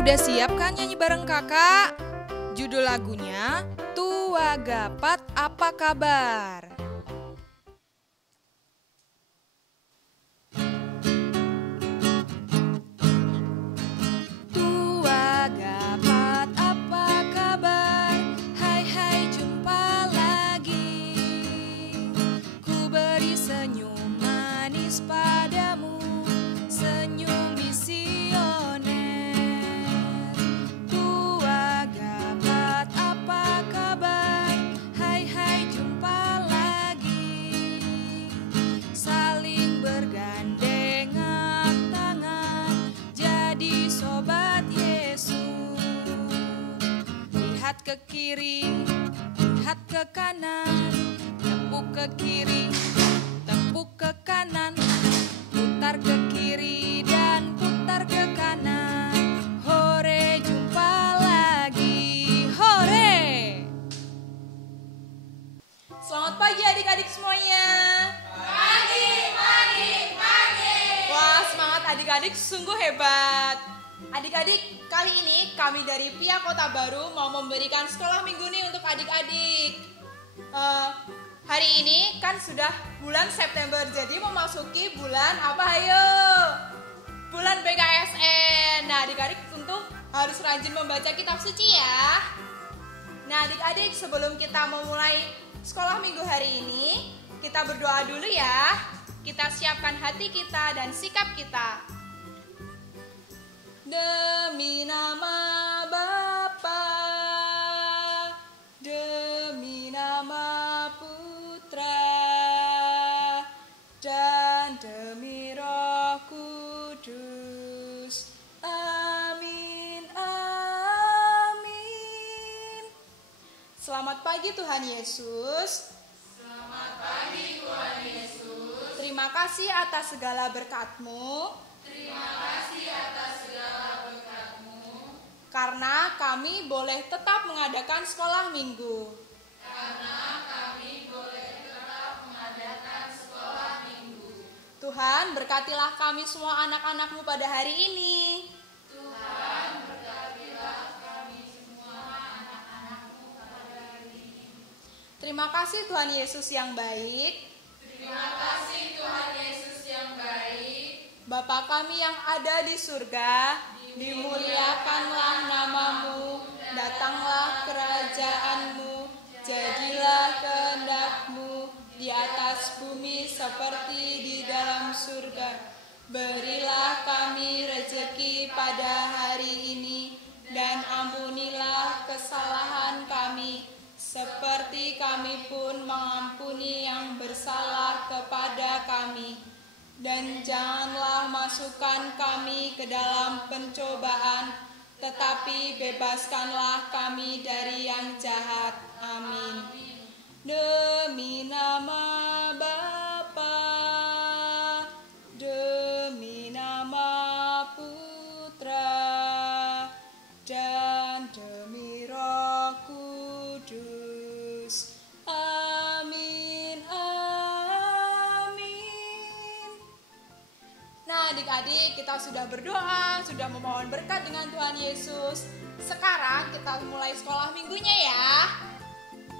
udah siap kan nyanyi bareng kakak? Judul lagunya Tua Gapat Apa Kabar? Tua Gapat apa kabar? Hai hai jumpa lagi. Ku beri senyum manis padamu, senyum misioner. Tua Gapat apa kabar? Hai hai jumpa lagi. Saling bergandengan tangan, jadi sobat Yesus. Lihat ke kiri, lihat ke kanan, tepuk ke kiri, tepuk ke kanan, putar ke kiri dan putar ke kanan. Hore, jumpa lagi. Hore! Selamat pagi adik-adik semuanya. Wah, semangat adik-adik sungguh hebat. Adik-adik, kali ini kami dari Pia Kota Baru mau memberikan sekolah minggu nih untuk adik-adik. Hari ini kan sudah bulan September, jadi memasuki bulan apa ayo? Bulan BKSN. Nah, adik-adik tentu harus rajin membaca kitab suci ya. Nah, adik-adik, sebelum kita memulai sekolah minggu hari ini, kita berdoa dulu ya. Kita siapkan hati kita dan sikap kita. Demi nama Bapa, demi nama Putra, dan demi Roh Kudus. Amin, amin. Selamat pagi Tuhan Yesus. Selamat pagi Tuhan Yesus. Terima kasih atas segala berkat-Mu. Terima kasih atas segala berkat-Mu. Karena kami boleh tetap mengadakan sekolah minggu. Karena kami boleh tetap mengadakan sekolah minggu. Tuhan, berkatilah kami semua anak-anak-Mu pada hari ini. Tuhan, berkatilah kami semua anak-anak-Mu pada hari ini. Terima kasih Tuhan Yesus yang baik. Terima kasih Tuhan Yesus yang baik. Bapa kami yang ada di surga, dimuliakanlah nama-Mu, datanglah kerajaan-Mu, jadilah kehendak-Mu di atas bumi seperti di dalam surga. Berilah kami rezeki pada hari ini, dan ampunilah kesalahan kami, seperti kami pun mengampuni yang bersalah kepada kami. Dan janganlah masukkan kami ke dalam pencobaan, tetapi bebaskanlah kami dari yang jahat. Amin. Demi nama Bapa, demi nama Putra, dan demi Roh Kudus. Amin, amin. Nah, adik-adik, kita sudah berdoa, sudah memohon berkat dengan Tuhan Yesus. Sekarang kita mulai sekolah minggunya ya.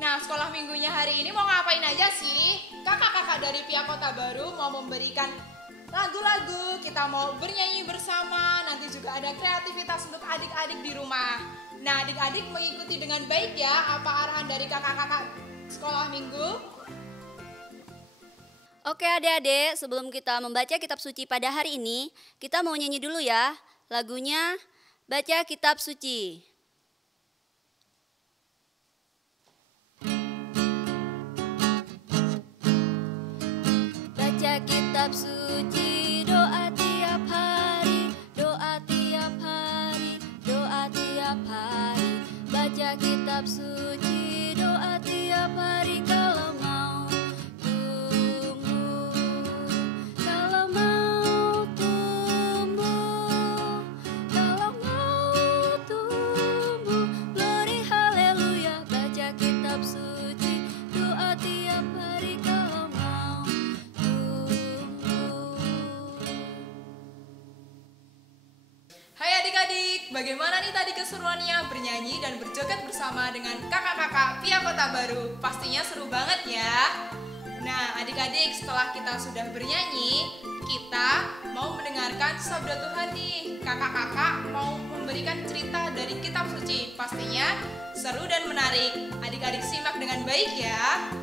Nah, sekolah minggunya hari ini mau ngapain aja sih? Kakak-kakak dari Pia Kota Baru mau memberikan lagu-lagu, kita mau bernyanyi bersama, nanti juga ada kreativitas untuk adik-adik di rumah. Nah, adik-adik mengikuti dengan baik ya apa arahan dari kakak-kakak sekolah minggu. Oke adik-adik, sebelum kita membaca kitab suci pada hari ini, kita mau nyanyi dulu ya. Lagunya Baca Kitab Suci. Baca kitab suci, doa tiap hari, doa tiap hari, doa tiap hari. Baca kitab suci, doa tiap hari kalau mau tumbuh, kalau mau tumbuh, kalau mau tumbuh. Glory haleluya, baca kitab suci, doa tiap hari kalau mau tumbuh. Hai adik-adik, bagaimana nih tadi keseruannya bernyanyi dan berjoget bersama dengan kakak-kakak Pia Kota Baru? Pastinya seru banget ya. Nah, adik-adik, setelah kita sudah bernyanyi, kita mau mendengarkan sabda Tuhan nih. Kakak-kakak mau memberikan cerita dari kitab suci. Pastinya seru dan menarik. Adik-adik simak dengan baik ya.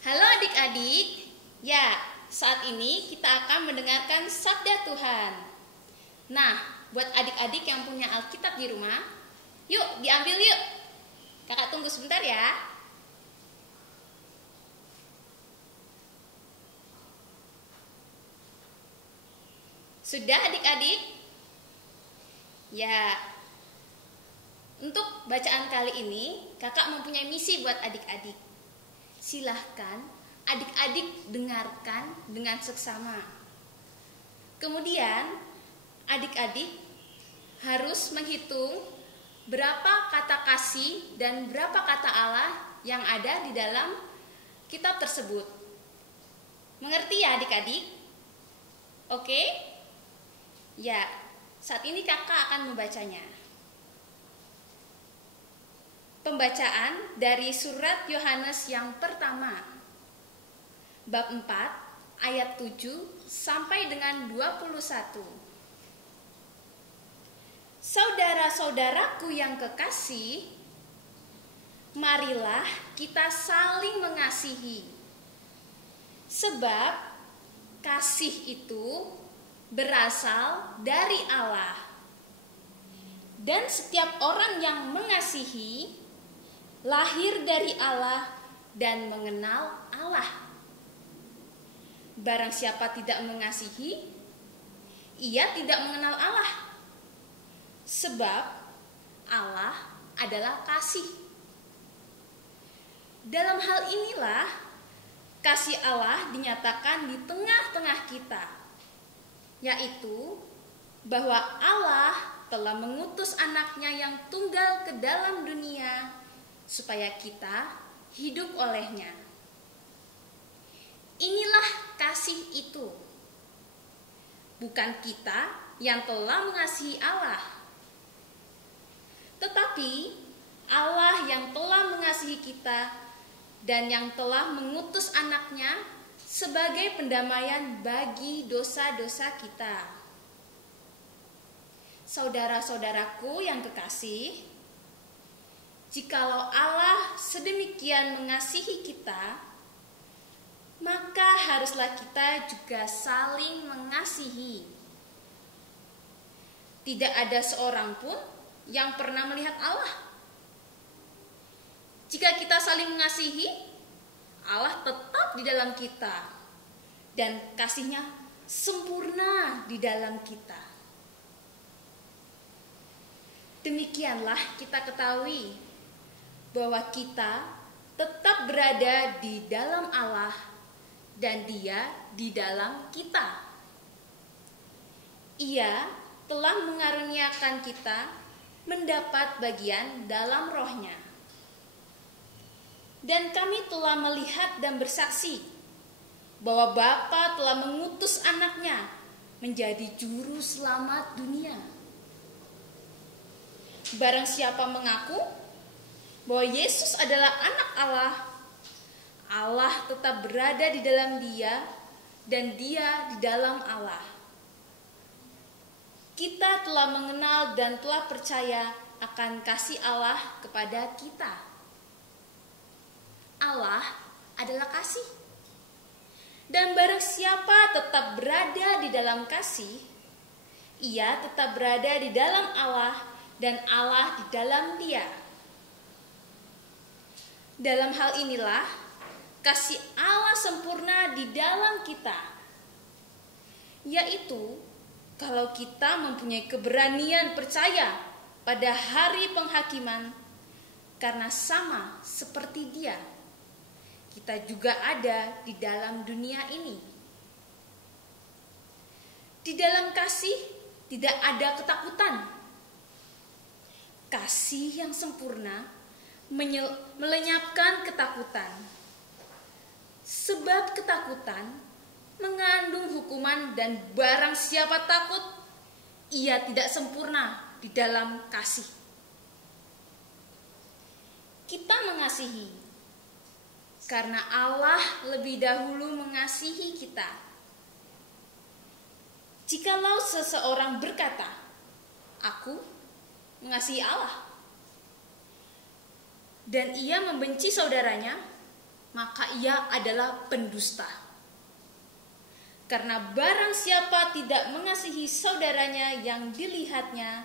Halo adik-adik. Ya, saat ini kita akan mendengarkan sabda Tuhan. Nah, buat adik-adik yang punya Alkitab di rumah, yuk diambil yuk. Kakak tunggu sebentar ya. Sudah adik-adik? Ya, untuk bacaan kali ini kakak mempunyai misi buat adik-adik. Silahkan adik-adik dengarkan dengan seksama. Kemudian adik-adik harus menghitung berapa kata kasih dan berapa kata Allah yang ada di dalam kitab tersebut. Mengerti ya adik-adik? Oke? Ya, saat ini kakak akan membacanya. Pembacaan dari surat Yohanes yang pertama, bab 4 ayat 7 sampai dengan 21. Saudara-saudaraku yang kekasih, marilah kita saling mengasihi. Sebab kasih itu berasal dari Allah. Dan setiap orang yang mengasihi lahir dari Allah dan mengenal Allah. Barang siapa tidak mengasihi, ia tidak mengenal Allah. Sebab Allah adalah kasih. Dalam hal inilah kasih Allah dinyatakan di tengah-tengah kita, yaitu bahwa Allah telah mengutus anaknya yang tunggal ke dalam dunia supaya kita hidup olehnya. Inilah kasih itu. Bukan kita yang telah mengasihi Allah, tetapi Allah yang telah mengasihi kita dan yang telah mengutus anaknya sebagai pendamaian bagi dosa-dosa kita. Saudara-saudaraku yang kekasih, jikalau Allah sedemikian mengasihi kita, maka haruslah kita juga saling mengasihi. Tidak ada seorang pun yang pernah melihat Allah. Jika kita saling mengasihi, Allah tetap di dalam kita dan kasih-Nya sempurna di dalam kita. Demikianlah kita ketahui bahwa kita tetap berada di dalam Allah dan Dia di dalam kita. Ia telah mengaruniakan kita mendapat bagian dalam Roh-Nya. Dan kami telah melihat dan bersaksi bahwa Bapa telah mengutus anaknya menjadi juru selamat dunia. Barang siapa mengaku bahwa Yesus adalah anak Allah, Allah tetap berada di dalam dia dan dia di dalam Allah. Kita telah mengenal dan telah percaya akan kasih Allah kepada kita. Allah adalah kasih. Dan barang siapa tetap berada di dalam kasih, ia tetap berada di dalam Allah dan Allah di dalam dia. Dalam hal inilah kasih Allah sempurna di dalam kita, yaitu kalau kita mempunyai keberanian percaya pada hari penghakiman, karena sama seperti Dia, kita juga ada di dalam dunia ini. Di dalam kasih tidak ada ketakutan. Kasih yang sempurna melenyapkan ketakutan. Sebab ketakutan mengandung hukuman, dan barang siapa takut, ia tidak sempurna di dalam kasih. Kita mengasihi karena Allah lebih dahulu mengasihi kita. Jikalau seseorang berkata, "Aku mengasihi Allah," dan ia membenci saudaranya, maka ia adalah pendusta. Karena barang siapa tidak mengasihi saudaranya yang dilihatnya,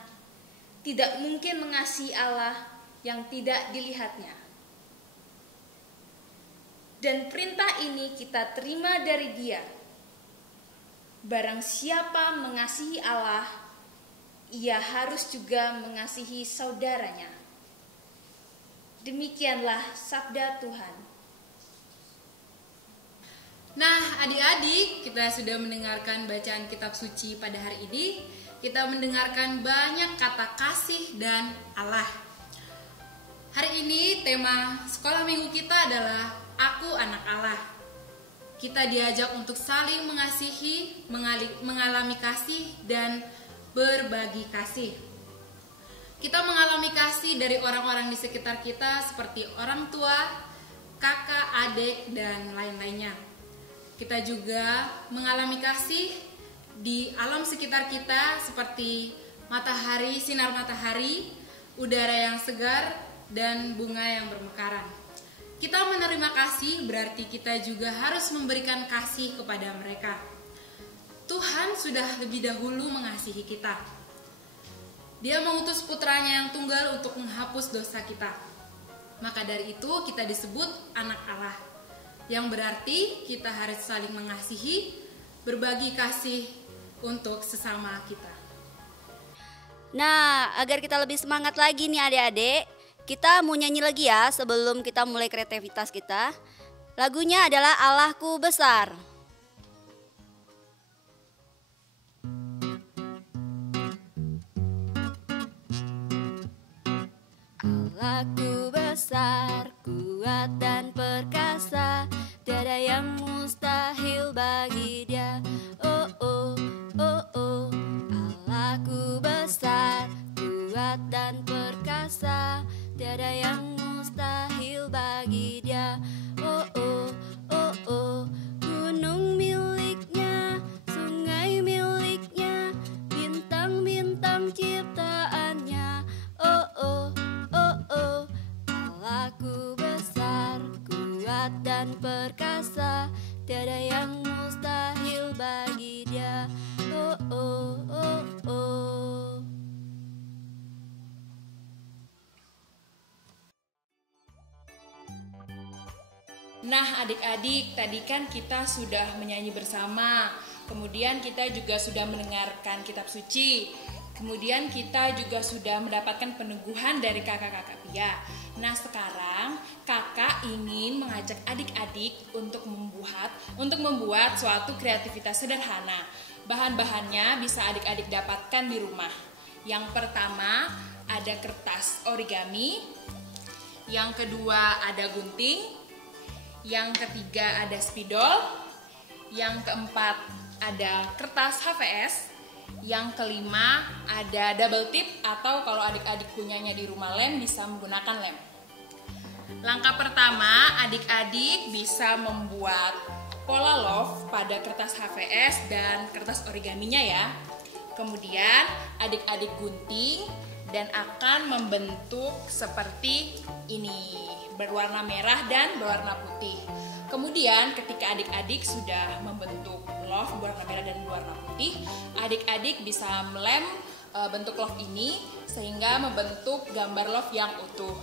tidak mungkin mengasihi Allah yang tidak dilihatnya. Dan perintah ini kita terima dari Dia. Barang siapa mengasihi Allah, ia harus juga mengasihi saudaranya. Demikianlah sabda Tuhan. Nah, adik-adik, kita sudah mendengarkan bacaan kitab suci pada hari ini. Kita mendengarkan banyak kata kasih dan Allah. Hari ini tema sekolah minggu kita adalah Aku Anak Allah. Kita diajak untuk saling mengasihi, mengalami kasih, dan berbagi kasih. Kita mengalami kasih dari orang-orang di sekitar kita seperti orang tua, kakak, adik, dan lain-lainnya. Kita juga mengalami kasih di alam sekitar kita seperti matahari, sinar matahari, udara yang segar, dan bunga yang bermekaran. Kita menerima kasih berarti kita juga harus memberikan kasih kepada mereka. Tuhan sudah lebih dahulu mengasihi kita. Dia mengutus putranya yang tunggal untuk menghapus dosa kita. Maka dari itu kita disebut anak Allah, yang berarti kita harus saling mengasihi, berbagi kasih untuk sesama kita. Nah, agar kita lebih semangat lagi nih adik-adik, kita mau nyanyi lagi ya sebelum kita mulai kreativitas kita. Lagunya adalah Allahku Besar. Allahku besar, kuat dan perkasa, tiada yang mustahil bagi Dia. Oh oh oh oh. Allahku besar, kuat dan perkasa, tiada yang mustahil bagi Dia. Oh oh oh oh. Gunung miliknya, sungai miliknya, bintang-bintang ciptaannya. Oh oh oh oh. Allahku besar, kuat dan perkasa, tiada yang mustahil bagi Dia. Oh oh oh oh. Nah, adik-adik, tadi kan kita sudah menyanyi bersama. Kemudian kita juga sudah mendengarkan kitab suci. Kemudian kita juga sudah mendapatkan peneguhan dari kakak-kakak Pia. Nah, sekarang kakak ingin mengajak adik-adik untuk membuat suatu kreativitas sederhana. Bahan-bahannya bisa adik-adik dapatkan di rumah. Yang pertama ada kertas origami. Yang kedua ada gunting. Yang ketiga ada spidol. Yang keempat ada kertas HVS. Yang kelima ada double tip, atau kalau adik-adik punyanya di rumah lem bisa menggunakan lem. Langkah pertama, adik-adik bisa membuat pola love pada kertas HVS dan kertas origaminya ya. Kemudian adik-adik gunting dan akan membentuk seperti ini, berwarna merah dan berwarna putih. Kemudian ketika adik-adik sudah membentuk love berwarna merah dan berwarna putih, adik-adik bisa melem bentuk love ini sehingga membentuk gambar love yang utuh.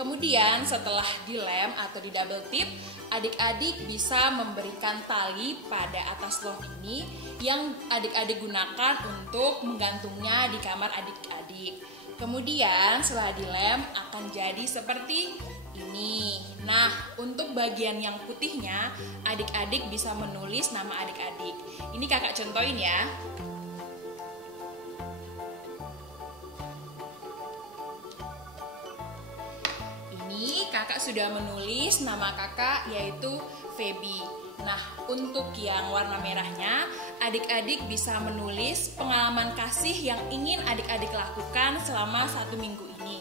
Kemudian setelah dilem atau di double tip, adik-adik bisa memberikan tali pada atas love ini yang adik-adik gunakan untuk menggantungnya di kamar adik-adik. Kemudian setelah dilem akan jadi seperti ini. Nah, untuk bagian yang putihnya, adik-adik bisa menulis nama adik-adik. Ini kakak contohin ya. Ini kakak sudah menulis nama kakak yaitu Feby. Nah, untuk yang warna merahnya, adik-adik bisa menulis pengalaman kasih yang ingin adik-adik lakukan selama 1 minggu ini.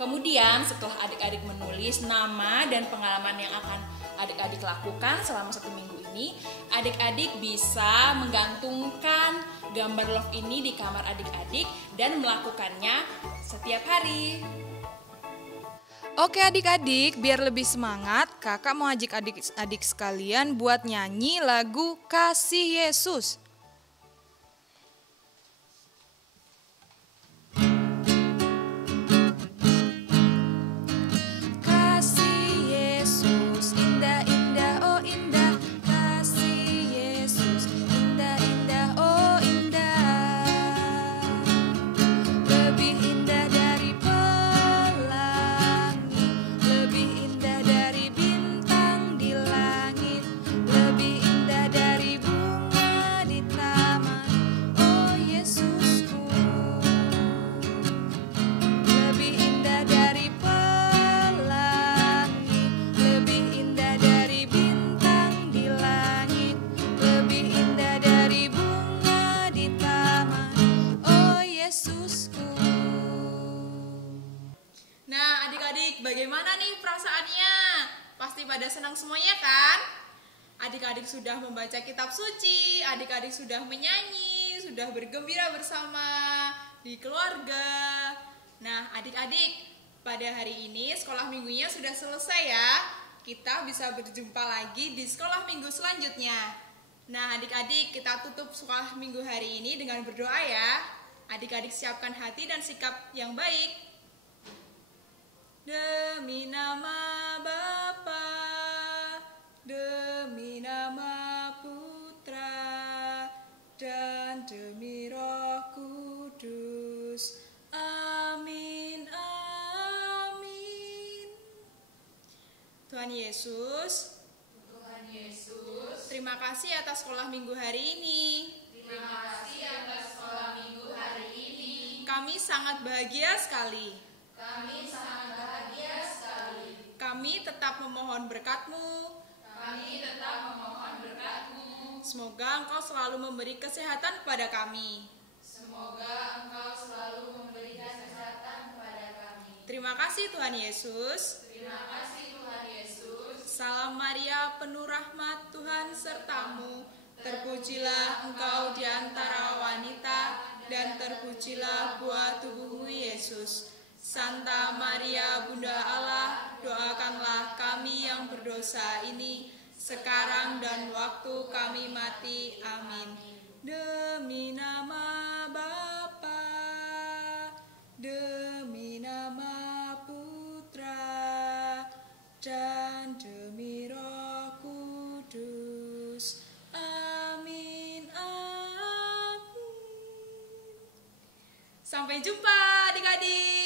Kemudian setelah adik-adik menulis nama dan pengalaman yang akan adik-adik lakukan selama 1 minggu ini, adik-adik bisa menggantungkan gambar love ini di kamar adik-adik dan melakukannya setiap hari. Oke adik-adik, biar lebih semangat, kakak mau ajak adik-adik sekalian buat nyanyi lagu Kasih Yesus. Kasih Yesus, indah-indah, oh indah. Kasih Yesus, indah-indah, oh indah. Lebih indah dari pelangi, lebih indah dari bintang di langit, lebih indah dari bunga di taman, oh Yesusku. Lebih indah dari pelangi, lebih indah dari bintang di langit, lebih indah dari bunga di taman, oh Yesusku. Nah, adik-adik, bagaimana nih perasaannya? Pasti pada senang semuanya kan? Adik-adik sudah membaca kitab suci, adik-adik sudah menyanyi, sudah bergembira bersama di keluarga. Nah, adik-adik, pada hari ini sekolah minggunya sudah selesai ya. Kita bisa berjumpa lagi di sekolah minggu selanjutnya. Nah, adik-adik, kita tutup sekolah minggu hari ini dengan berdoa ya. Adik-adik siapkan hati dan sikap yang baik. Demi nama Bapa, demi nama Putra, dan demi Roh Kudus. Amin, amin. Tuhan Yesus, terima kasih atas sekolah minggu hari ini. Kami sangat bahagia sekali. Kami tetap memohon berkat-Mu. Semoga Engkau selalu memberi kesehatan kepada kami. Terima kasih Tuhan Yesus. Salam Maria, penuh rahmat, Tuhan sertamu. Terpujilah Engkau di antara wanita, dan terpujilah buah tubuhmu Yesus. Santa Maria, Bunda Allah, doakanlah kami yang berdosa ini, sekarang dan waktu kami mati. Amin. Demi nama Bapa, demi nama Putra, dan demi Roh Kudus. Amin, amin. Sampai jumpa adik-adik.